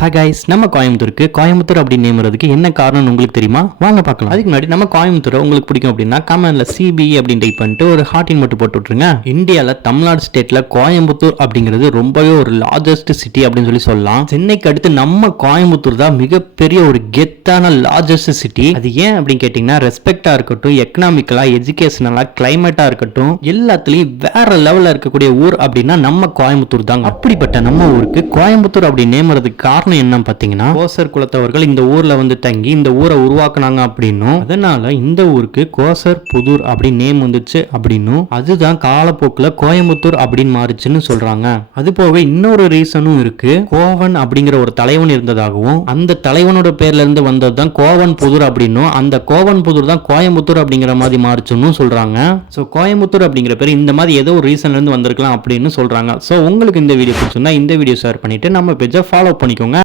Hi guys, நம்ம கோயம்புத்தூர் அப்படி name வரதுக்கு என்ன காரணம்னு உங்களுக்கு தெரியுமா? வாங்க பார்க்கலாம். அதுக்கு முன்னாடி நம்ம கோயம்புத்தூரை உங்களுக்கு பிடிக்கும் அப்படின்னா கமெண்ட்ல சிபிஇ அப்படின்னு டைப் பண்ணிட்டு ஒரு ஹார்ட்டின் மட்டும் போட்டு விட்டுருங்க. இந்தியாவில் தமிழ்நாடு ஸ்டேட்ல கோயம்புத்தூர் அப்படிங்கிறது ரொம்பவே ஒரு லார்ஜஸ்ட் சிட்டி அப்படின்னு சொல்லலாம். சென்னைக்கு அடுத்து நம்ம கோயம்புத்தூர் தான் மிகப்பெரிய ஒரு கெத்தான லார்ஜஸ்ட் சிட்டி. அது ஏன் அப்படின்னு கேட்டீங்கன்னா, ரெஸ்பெக்டா இருக்கட்டும், எக்கனாமிக்கலா, எஜுகேஷனலா, கிளைமேட்டா இருக்கட்டும், எல்லாத்துலயும் வேற லெவல்ல இருக்கக்கூடிய ஊர் அப்படின்னா நம்ம கோயம்புத்தூர் தாங்க. அப்படிப்பட்ட நம்ம ஊருக்கு கோயம்புத்தூர் அப்படி நேம் வரதுக்கு என்ன பாத்தீங்கன்னா, கோசர் குலத்தவர்கள் இந்த ஊர்ல வந்து தங்கி இந்த ஊரை உருவாக்குனாங்க அப்படின்னும், அதனால இந்த ஊருக்கு கோசர் புதூர் அப்படி நேம் வந்துச்சு அப்படின்னும், அதுதான் காலப்போக்குல கோயம்புத்தூர் அப்படின்னு மாறுச்சுன்னு சொல்றாங்க. அது போக இன்னொரு ரீசனும் இருக்கு. கோவன் அப்படிங்கிற ஒரு தலைவன் இருந்ததாகவும், அந்த தலைவனோட பேர்ல இருந்து வந்ததுதான் கோவன் புதூர் அப்படின்னும், அந்த கோவன் புதூர் தான் கோயம்புத்தூர் அப்படிங்கிற மாதிரி மாறுச்சுன்னு சொல்றாங்க. சோ கோயம்புத்தூர் அப்படிங்கிற பேர் இந்த மாதிரி ஏதோ ஒரு ரீசன்ல இருந்து வந்திருக்கலாம் அப்படின்னு சொல்றாங்க. சோ உங்களுக்கு இந்த வீடியோ பிடிச்சிருந்தா இந்த வீடியோ ஷேர் பண்ணிட்டு நம்ம பேஜை ஃபாலோ பண்ணிக்கோங்க.